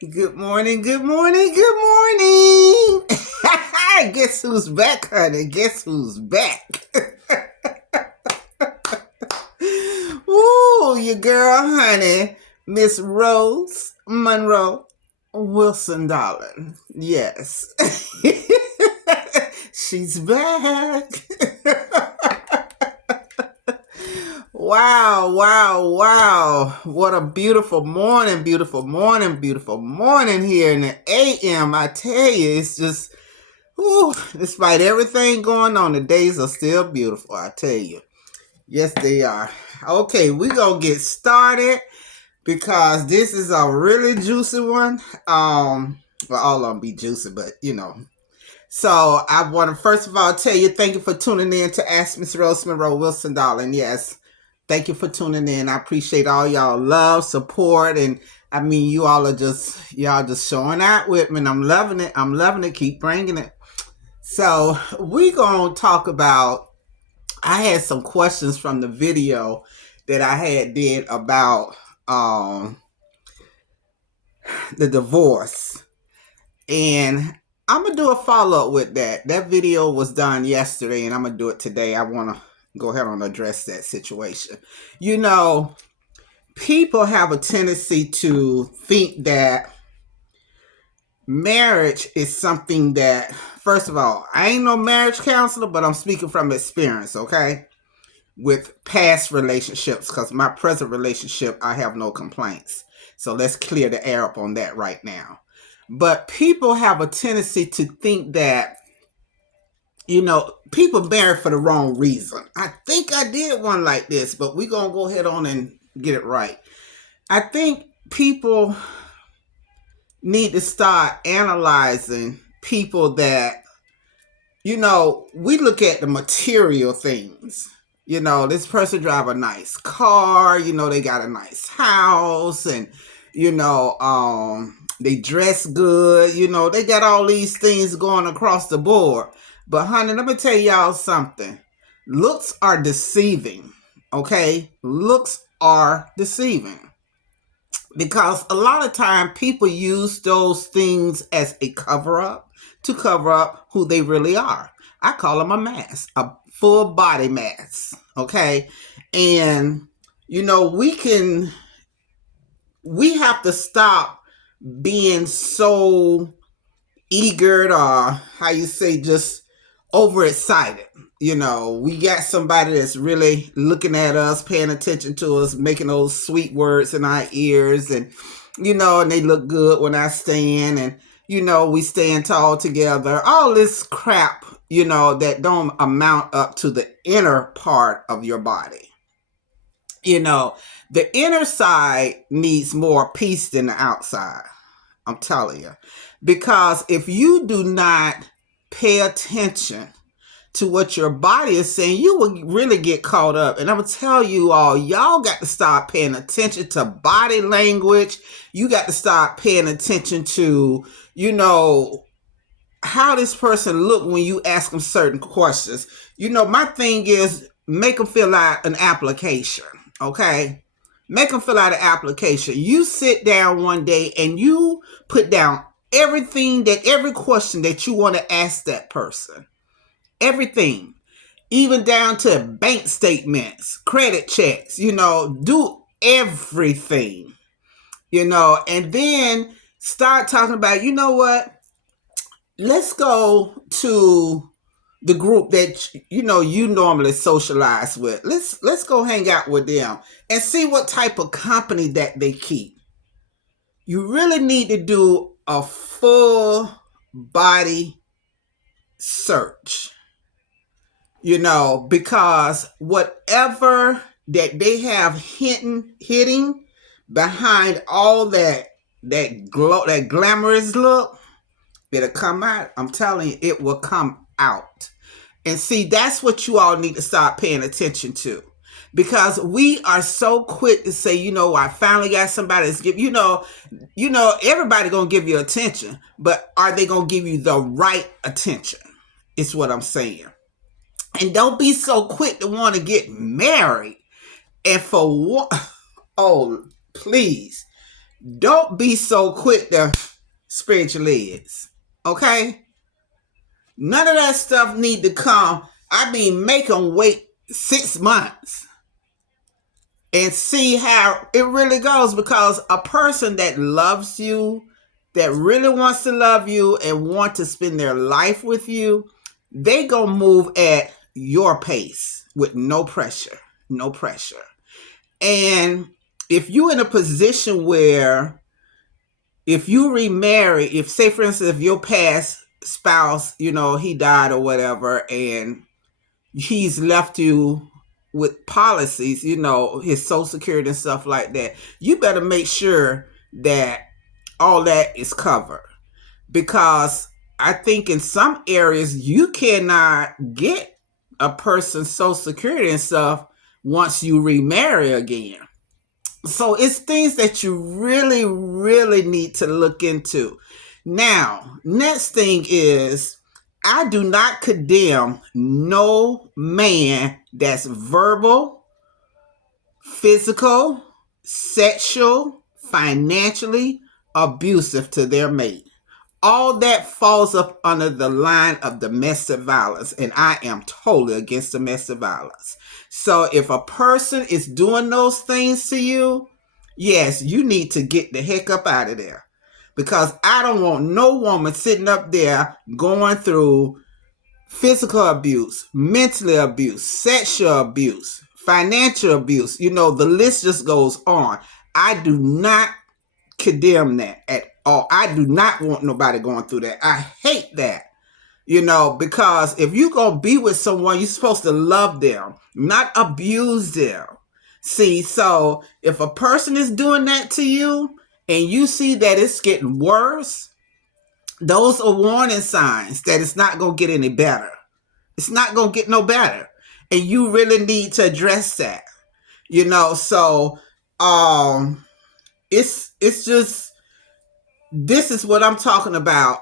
Good morning, good morning, good morning. Guess who's back, honey? Guess who's back? Ooh, your girl, honey, Miss Rose Monroe Wilson, darling. Yes. She's back. Wow, wow, wow. What a beautiful morning, beautiful morning, beautiful morning here in the AM. I tell you, it's just, whew, despite everything going on, the days are still beautiful, I tell you. Yes, they are. Okay, we're going to get started because this is a really juicy one. Well, all of them be juicy, but you know. So I want to first of all tell you thank you for tuning in to Ask Miss Rose Monroe Wilson, darling. Yes, thank you for tuning in. I appreciate all y'all love, support, and I mean you all are just y'all just showing out with me. And I'm loving it. I'm loving it. Keep bringing it. So we gonna talk about. I had some questions from the video that I had did about the divorce, and I'm gonna do a follow up with that. That video was done yesterday, and I'm gonna do it today. I want to go ahead and address that situation. You know, people have a tendency to think that marriage is something that, first of all, I ain't no marriage counselor, but I'm speaking from experience, okay? With past relationships, because my present relationship, I have no complaints. So let's clear the air up on that right now. But people have a tendency to think that, you know, people marry for the wrong reason. I think I did one like this, but we're going to go ahead on and get it right. I think people need to start analyzing people that, you know, we look at the material things. You know, this person drive a nice car, you know, they got a nice house, and, you know, they dress good, you know, they got all these things going across the board. But honey, let me tell y'all something. Looks are deceiving, okay? Looks are deceiving. Because a lot of time people use those things as a cover up to cover up who they really are. I call them a mask, a full body mask, okay? And, you know, we have to stop being so eager or how you say just overexcited. You know, we got somebody that's really looking at us, paying attention to us, making those sweet words in our ears, and you know, and they look good when I stand, and you know, we stand tall together. All this crap, you know, that don't amount up to the inner part of your body. You know, the inner side needs more peace than the outside. I'm telling you. Because if you do not pay attention to what your body is saying, you will really get caught up. And I'm going to tell you all, y'all got to start paying attention to body language. You got to start paying attention to, you know, how this person look when you ask them certain questions. You know, my thing is make them fill out an application, okay? Make them fill out an application. You sit down one day and you put down every question that you want to ask that person. Everything. Even down to bank statements, credit checks, you know, do everything, you know, and then start talking about, you know what? Let's go to the group that you know you normally socialize with. Let's go hang out with them and see what type of company that they keep. You really need to do a full body search, you know, because whatever that they have hitting behind all that glamorous look, it'll come out. I'm telling you, it will come out. And see, that's what you all need to start paying attention to. Because we are so quick to say, you know, I finally got somebody that's give you know, everybody gonna give you attention, but are they gonna give you the right attention? It's what I'm saying. And don't be so quick to want to get married. And for what? Oh, please. Don't be so quick to spread your legs. Okay? None of that stuff need to come. I mean, make them wait 6 months and see how it really goes, because a person that loves you, that really wants to love you and want to spend their life with you, they gonna move at your pace with no pressure. No pressure. And if you're in a position where if you remarry, if say for instance, if your past spouse, he died or whatever, and he's left you with policies, his social security and stuff like that, you better make sure that all that is covered. Because I think in some areas you cannot get a person's social security and stuff once you remarry again. So it's things that you really, really need to look into. Now, next thing is, I do not condemn no man that's verbal, physical, sexual, financially abusive to their mate. All that falls up under the line of domestic violence, and I am totally against domestic violence. So if a person is doing those things to you, yes, you need to get the heck up out of there. Because I don't want no woman sitting up there going through physical abuse, mental abuse, sexual abuse, financial abuse. The list just goes on. I do not condemn that at all. I do not want nobody going through that. I hate that. Because if you're going to be with someone, you're supposed to love them, not abuse them. See, so if a person is doing that to you and you see that it's getting worse, those are warning signs that it's not going to get any better. It's not going to get no better. And you really need to address that. So it's just, this is what I'm talking about.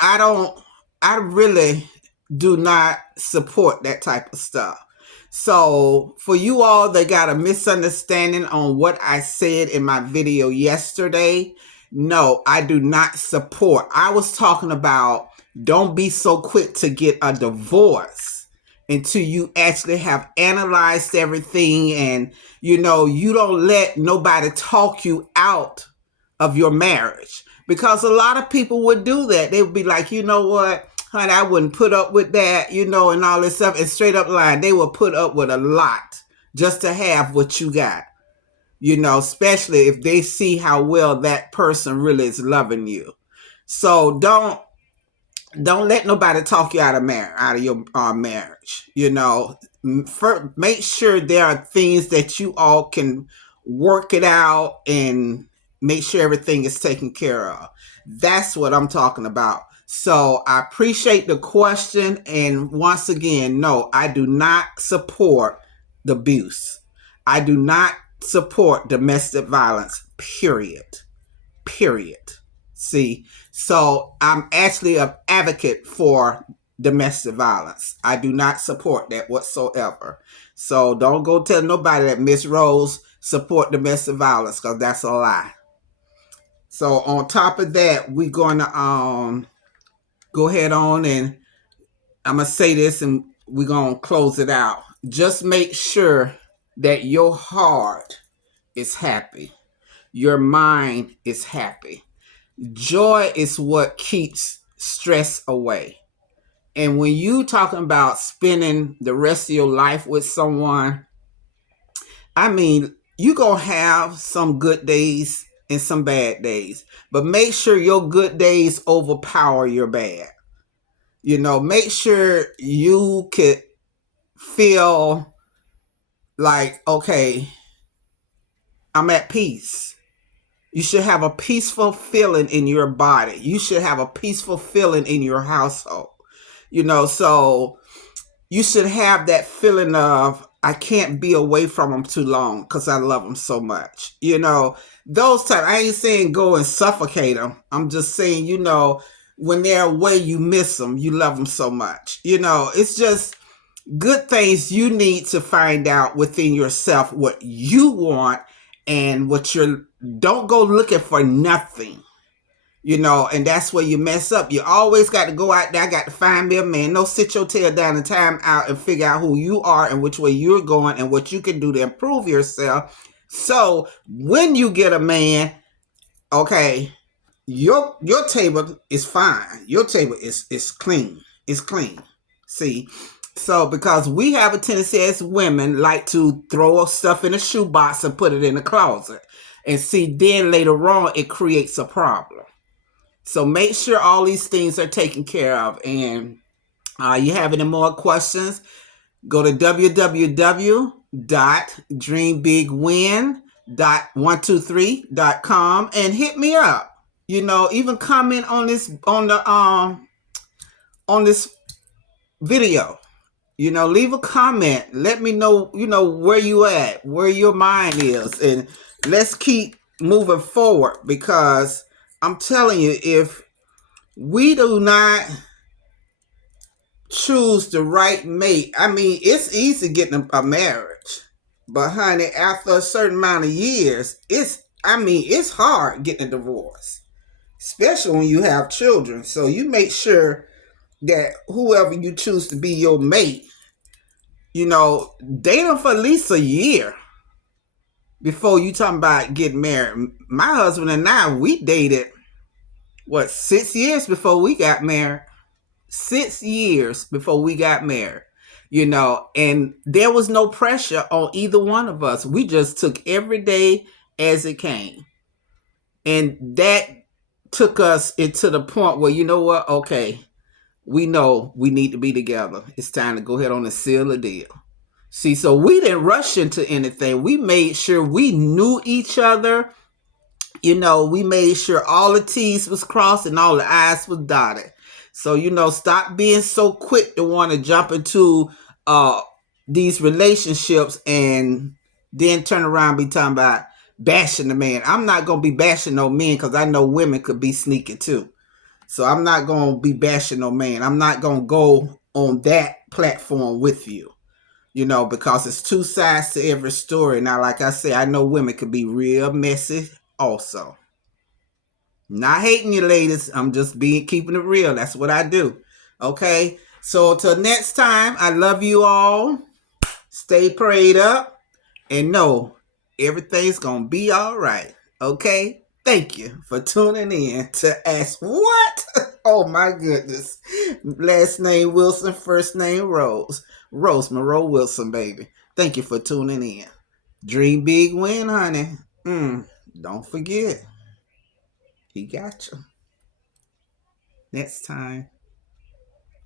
I really do not support that type of stuff. So for you all that got a misunderstanding on what I said in my video yesterday, no, I do not support. I was talking about don't be so quick to get a divorce until you actually have analyzed everything, and you don't let nobody talk you out of your marriage. Because a lot of people would do that. They would be like, you know what, honey, I wouldn't put up with that, and all this stuff. And straight up line, they will put up with a lot just to have what you got. Especially if they see how well that person really is loving you. So don't let nobody talk you out of your marriage. Make sure there are things that you all can work it out and make sure everything is taken care of. That's what I'm talking about. So I appreciate the question. And once again, no, I do not support the abuse. I do not support domestic violence, period. See, so I'm actually an advocate for domestic violence. I do not support that whatsoever. So don't go tell nobody that Miss Rose support domestic violence, because that's a lie. So on top of that, we're going to go ahead on, and I'm going to say this and we're going to close it out. Just make sure that your heart is happy. Your mind is happy. Joy is what keeps stress away. And when you talking about spending the rest of your life with someone, I mean, you going to have some good days and some bad days. But make sure your good days overpower your bad. Make sure you could feel like, okay, I'm at peace. You should have a peaceful feeling in your body. You should have a peaceful feeling in your household. So you should have that feeling of, I can't be away from them too long because I love them so much. Those type. I ain't saying go and suffocate them. I'm just saying, when they're away, you miss them. You love them so much. It's just good things you need to find out within yourself what you want, And don't go looking for nothing. And that's where you mess up. You always got to go out there. I got to find me a man. No, sit your tail down and time out and figure out who you are and which way you're going and what you can do to improve yourself. So when you get a man, okay, your table is fine. Your table is clean. It's clean. See? So because we have a tendency as women like to throw stuff in a shoebox and put it in the closet. And see, then later on it creates a problem. So make sure all these things are taken care of. And you have any more questions, go to www.dreambigwin.123.com and hit me up. Even comment on this on this video. Leave a comment. Let me know, where you at, where your mind is, and let's keep moving forward, because I'm telling you, if we do not choose the right mate, I mean, it's easy getting a marriage, but honey, after a certain amount of years, it's hard getting a divorce, especially when you have children. So you make sure that whoever you choose to be your mate, date them for at least a year before you talking about getting married. My husband and I, we dated 6 years before we got married. 6 years before we got married, and there was no pressure on either one of us. We just took every day as it came. And that took us into the point where, okay, we know we need to be together. It's time to go ahead on and seal the deal. See, so we didn't rush into anything. We made sure we knew each other. We made sure all the T's was crossed and all the I's was dotted. So, stop being so quick to want to jump into these relationships and then turn around and be talking about bashing the man. I'm not going to be bashing no men, because I know women could be sneaky too. So I'm not going to be bashing no man. I'm not going to go on that platform with you, because it's two sides to every story. Now, like I said, I know women could be real messy also. Not hating you, ladies. I'm just keeping it real. That's what I do. Okay? So till next time, I love you all. Stay prayed up. And know everything's going to be all right. Okay? Thank you for tuning in to Ask What? Oh my goodness. Last name Wilson, first name Rose. Rose Monroe Wilson, baby. Thank you for tuning in. Dream big, win, honey. Don't forget. He got you. Next time.